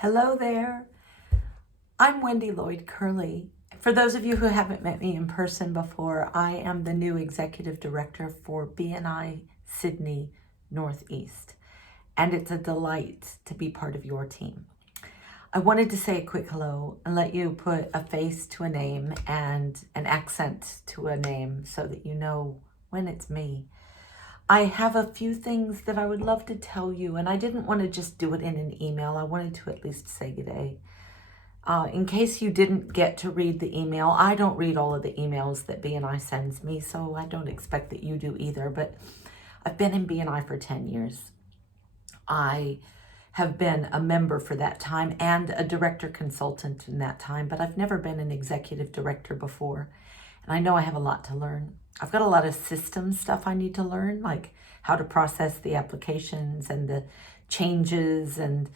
Hello there. I'm Wendy Lloyd Curley. For those of you who haven't met me in person before, I am the new executive director for BNISNE Northeast, and it's a delight to be part of your team. I wanted to say a quick hello and let you put a face to a name and an accent to a name so that you know when it's me. I have a few things that I would love to tell you, and I didn't want to just do it in an email. I wanted to at least say good day. In case you didn't get to read the email, I don't read all of the emails that BNI sends me, so I don't expect that you do either, but I've been in BNI for 10 years. I have been a member for that time and a director consultant in that time, but I've never been an executive director before, and I know I have a lot to learn. I've got a lot of system stuff I need to learn, like how to process the applications and the changes and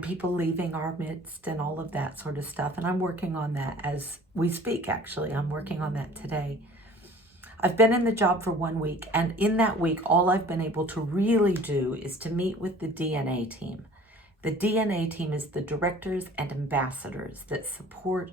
people leaving our midst and all of that sort of stuff. And I'm working on that as we speak, actually. I'm working on that today. I've been in the job for 1 week, and in that week, all I've been able to really do is to meet with the DNA team. The DNA team is the directors and ambassadors that support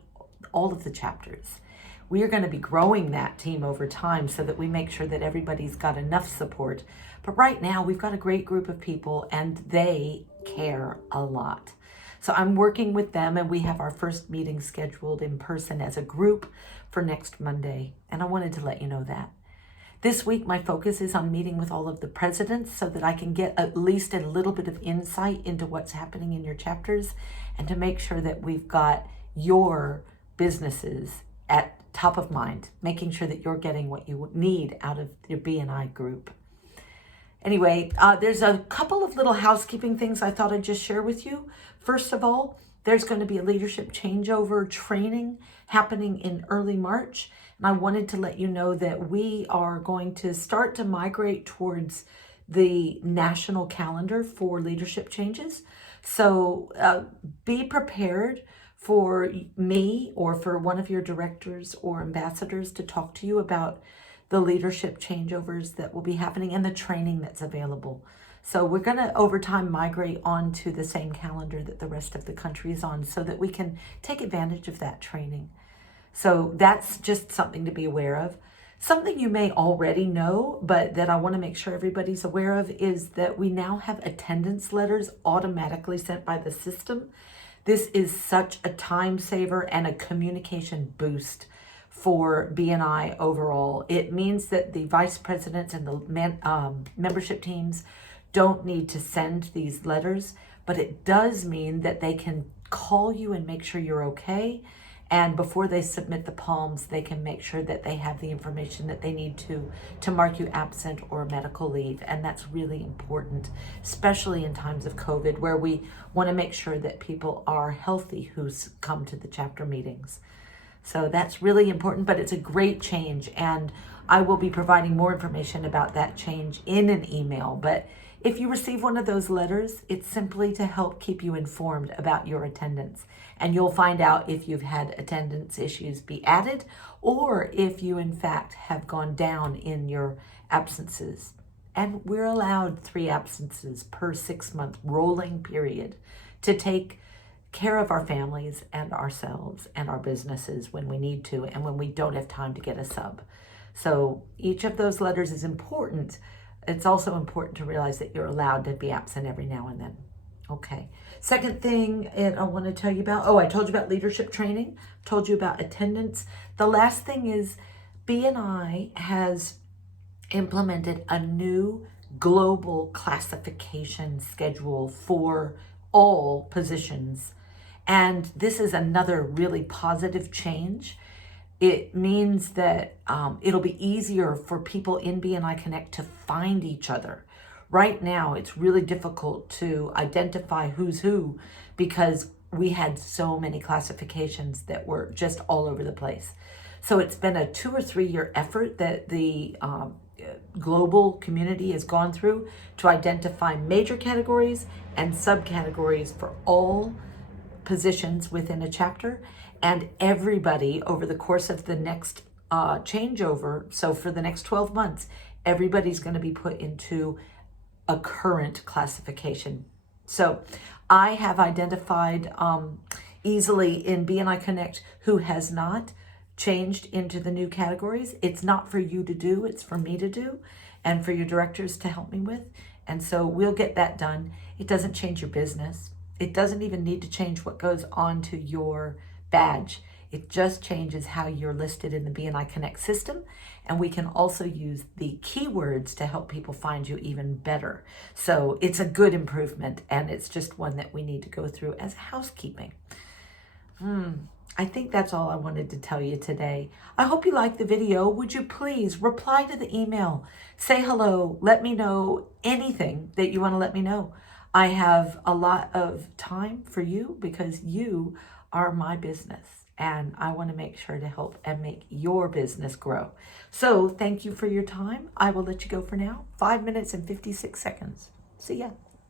all of the chapters. We are going to be growing that team over time so that we make sure that everybody's got enough support. But right now, we've got a great group of people, and they care a lot. So I'm working with them, and we have our first meeting scheduled in person as a group for next Monday. And I wanted to let you know that. This week, my focus is on meeting with all of the presidents so that I can get at least a little bit of insight into what's happening in your chapters and to make sure that we've got your businesses at top of mind, making sure that you're getting what you need out of your BNI group. Anyway, there's a couple of little housekeeping things I thought I'd just share with you. First of all, there's going to be a leadership changeover training happening in early March. And I wanted to let you know that we are going to start to migrate towards the national calendar for leadership changes. So be prepared for me or for one of your directors or ambassadors to talk to you about the leadership changeovers that will be happening and the training that's available. So we're going to over time migrate onto the same calendar that the rest of the country is on so that we can take advantage of that training. So that's just something to be aware of. Something you may already know, but that I want to make sure everybody's aware of, is that we now have attendance letters automatically sent by the system. This is such a time saver and a communication boost for BNI overall. It means that the vice presidents and the membership teams don't need to send these letters, but it does mean that they can call you and make sure you're okay. And before they submit the palms, they can make sure that they have the information that they need to mark you absent or medical leave. And that's really important, especially in times of COVID, where we want to make sure that people are healthy who come to the chapter meetings. So that's really important, but it's a great change. And I will be providing more information about that change in an email. But if you receive one of those letters, it's simply to help keep you informed about your attendance. And you'll find out if you've had attendance issues be added or if you, in fact, have gone down in your absences. And we're allowed 3 absences per 6-month rolling period to take care of our families and ourselves and our businesses when we need to and when we don't have time to get a sub. So each of those letters is important. It's also important to realize that you're allowed to be absent every now and then. Okay. Second thing I want to tell you about, I told you about leadership training, told you about attendance. The last thing is BNI has implemented a new global classification schedule for all positions. And this is another really positive change. It means that it'll be easier for people in BNI Connect to find each other. Right now, it's really difficult to identify who's who because we had so many classifications that were just all over the place. So it's been a 2 or 3 year effort that the global community has gone through to identify major categories and subcategories for all positions within a chapter, and everybody over the course of the next changeover, so for the next 12 months, everybody's going to be put into a current classification So I have identified easily in BNI Connect who has not changed into the new categories. It's not for you to do, it's for me to do and for your directors to help me with. And so we'll get that done. It doesn't change your business. It doesn't even need to change what goes onto your badge. It just changes how you're listed in the BNI Connect system. And we can also use the keywords to help people find you even better. So it's a good improvement, and it's just one that we need to go through as housekeeping. I think that's all I wanted to tell you today. I hope you liked the video. Would you please reply to the email, say hello, let me know anything that you want to let me know. I have a lot of time for you because you are my business and I want to make sure to help and make your business grow. So thank you for your time. I will let you go for now. 5 minutes and 56 seconds. See ya.